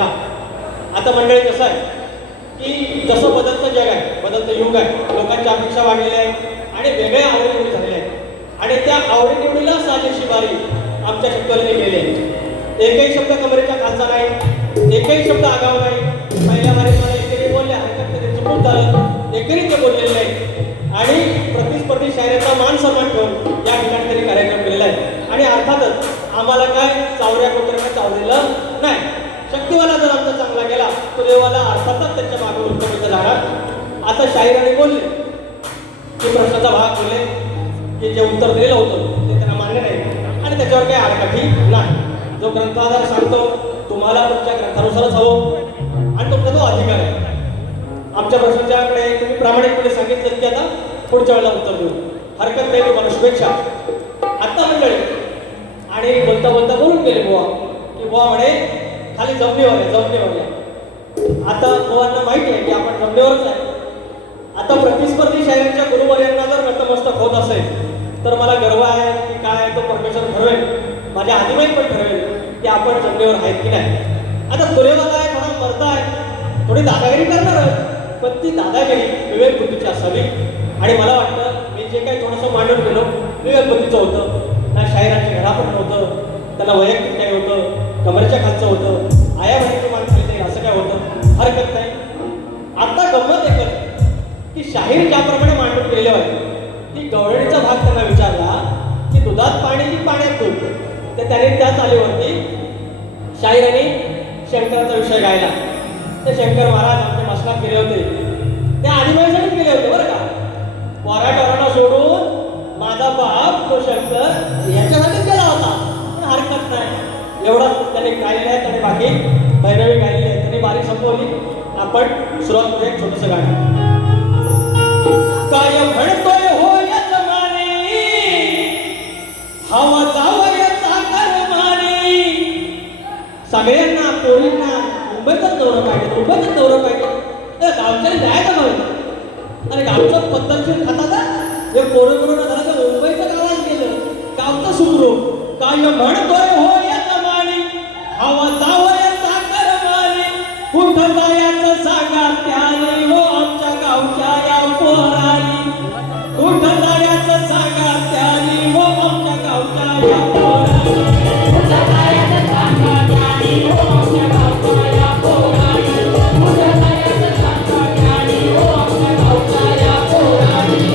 केला. आता मंडळी कसं आहे की जसं बदलतं जग आहे, बदलतं युग आहे, लोकांच्या अपेक्षा वाढलेल्या आहेत आणि वेगळ्या आवडीनिवडी झालेल्या आहेत आणि त्या आवडीनिवडीला साजेशी बारी आमच्या शब्दाने केली आहे. एकही शब्द कमरेच्या खालचा नाही, एकही शब्द आगाव नाही. पहिल्या बारीत मला एकेरी बोलले, हरकत नाही, चुकून झालं, एकेरी ते बोललेले नाही आणि प्रतिस्पर्धी शायरांचा मान सन्मान ठेवून या ठिकाणी त्यांनी कार्यक्रम केलेला आहे. आणि अर्थातच आम्हाला काय चावऱ्या कोकऱ्याने चावलेलं नाही. शक्तिवाला जर आमचा चांगला गेला तो देवाला अर्थातच त्याच्या मागे उत्तम जाणार. आता शाहिराने बोलले की प्रश्नाचा भाग बोलले की जे उत्तर दिलेलं होतं ते त्यांना मान्य नाही आणि त्याच्यावर काही आडकाठी नाही. जो ग्रंथाधार सांगतो तुम्हाला तुमच्या ग्रंथानुसारच हवं आणि तुमचा तो अधिकार आहे. आमच्या प्रश्नाच्याकडे तुम्ही प्रामाणिकपणे सांगितलं की आता पुढच्या वेळेला उत्तर देऊ, हरकत नाही, तुम्हाला शुभेच्छा. आता मंडळी आणि बोलता बोलता बोलून गेले बुवा की बुवा म्हणे खाली जमनीवर आहे. आता बुवांना माहिती आहे की आपण जमनीवरच आहे. आता प्रतिस्पर्धी शायरांच्या गुरुवर्यांना जर नतमस्तक होत असेल तर मला गर्व आहे की काय तो परमेश्वर ठरवेल, माझ्या आदिमाई पण ठरवेल की आपण जमनीवर आहेत की नाही. आता तुरेवाला आहे, थोडा मर्द आहे, थोडी दादागिरी करणार आहे, पण ती दादागिरी विवेक बुद्धीची असावी. आणि मला वाटतं मी जे काही थोडंसं मांडून गेलो विवेक बुद्धीचं होतं. ना शायरांच्या घरापर्यंत होतं, त्याला वैयक्तिक काही होतं, कमरेच्या खालचं होतं, आया बहिणीची मान खाली जाईल असं काय होतं, हरकत नाही. आता गंमत एकच की शाहीर ज्याप्रमाणे मांडून गेले होते की गवळणीचा भाग त्यांना विचारला की दुधात पाणी की पाण्यात दूध, तर त्याने त्या चालीवरती शाहिरांनी शंकराचा विषय गायला. ते शंकर महाराज आमच्या मसनात गेले होते, ते आदिमाईसाठी गेले होते बरं का. वराटावराला सोडून माझा बाप तो शंकर याच्यासाठीच गेला होता, पण हरकत नाही. एवढाच त्याने गायलेलं आहे, त्याने बाकी भैरवी गायलेली आहे, त्याने बारी संपवली. आपण सुरुवात करूया एक छोटंसं गाणं. काय म्हणतोय हो यजमानी, हवा जावयाचा करमानी. सगळ्यांना पोरींना मुंबईतच दौरं पाहिजे, मुंबईतच दौरं पाहिजे. गावच्याने जायचं नव्हतं आणि गावचं पद्धतशीर खातात हे पोरं करून झालं तर मुंबईचं गावात गेलं, गावचं सुखरूप. काय म्हणतोय हो यजमानी, हवा जावयाचा करमानी. कुठं जायचं सांगा त्याने हो आमच्या गावच्या या पोरानी. कुठं जायचं सांगा त्याने हो आमच्या गावच्या या पोरानी. कुठं जायचं सांगा त्याने हो आमच्या गावच्या या पोरानी. कुठं जायचं सांगा त्याने हो आमच्या गावच्या या पोरानी.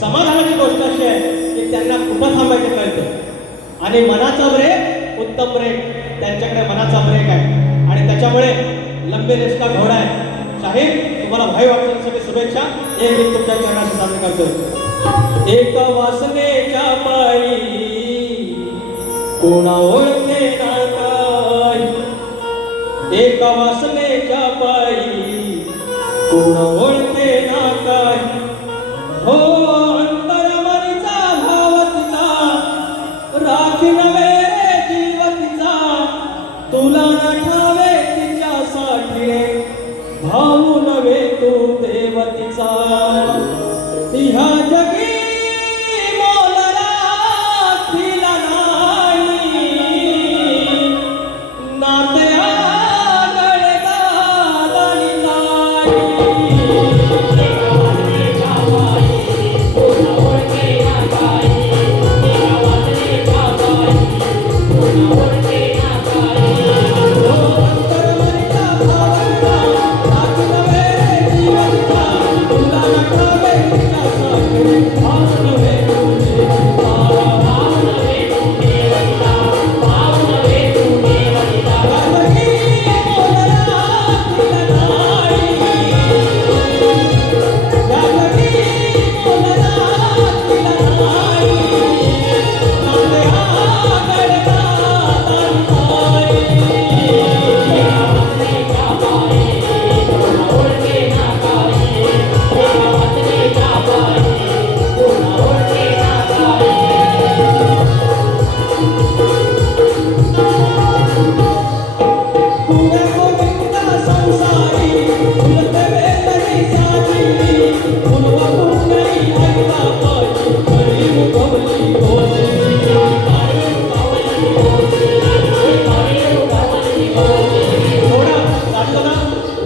समाधानाची गोष्ट अशी आहे की त्यांना कुठं थांबायचं कळतं आणि मनाचा ब्रेक उत्तम ब्रेक, त्यांच्याकडे मनाचा ब्रेक आहे आणि त्याच्यामुळे लंबे रेस का घोडा आहे. शाहीर तुम्हाला भाई वाटण्यासाठी शुभेच्छा. एक गीत तुमच्या चरणाशी सादर करतो. एक वासनेच्या पायी कोणा ओळखे ना काय, एक वासनेच्या पायी कोणा ओळखे ना काय. हो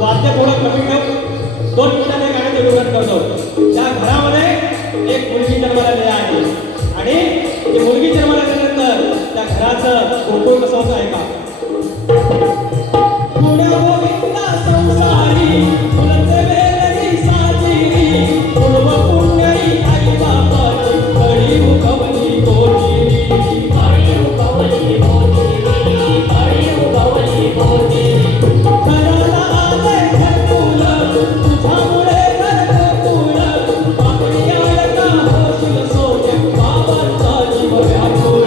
वाद्य थोडं कमी ठेव. 2 मिनिटात हे गाणं सुरुवात करतो. त्या घरामध्ये एक मुलगी जन्माला आलेली आहे आणि ती मुलगी जन्माला आल्यानंतर त्या घराचं गोकुळ कसं होतं ऐका. पुण्या गोविंदा संसारी फुलते वेलरी साजिरी पूर्व पुण्यई आई बापाची कळी उगवली गोजिरी कळी उगवली गोजिरी कळी उगवली गोजिरी घराला आले घरकुल तुझ्यामुळे घर गोकुळ आपली आडका होशील सोने बाबांचा जीव व्याकुळ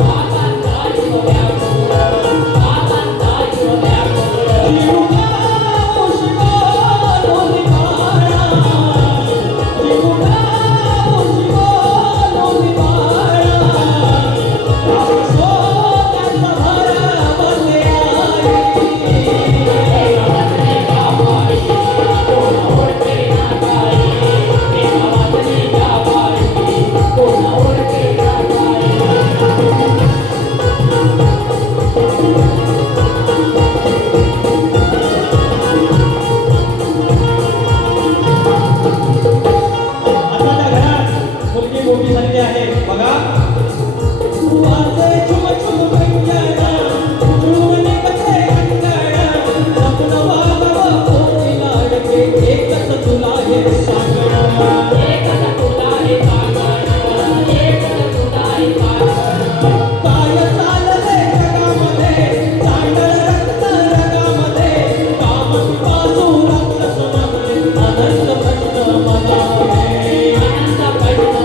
बाबांचा जीव व्याकुळ बाबांचा जीव व्याकुळ मोठी झालेली आहे बघा. वाजे झुम झुम गंजना झुमने कसे अंगण आपण वागव कोणी लाडके एकच तुला हे सांगण एकच तुला हे सांगण एकच तुला हे सांगण. काय चालले जगामध्ये चांगलं रक्त रगामध्ये काम पासू राक्षस नवले अनंत प्रश्न मनामध्ये अनंत प्रश्न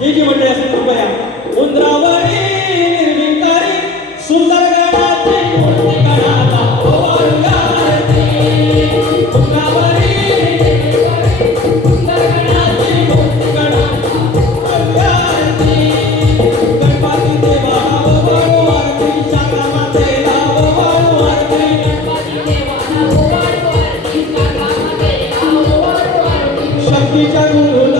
जी जी मंडळी असेल कृपया उंदरावरी निर्विकारी सुंदर गणाची मूर्ती गणाला ओवाळूया आरती. उंदरावरी निर्विकारी सुंदर गणाची मूर्ती गणाला ओवाळूया आरती. गणपती देवाला ओवाळू आरती शांता मातेला ओवाळू आरती. गणपती देवाला ओवाळू आरती शांता मातेला ओवाळू आरती. शक्तीच्या गुरुला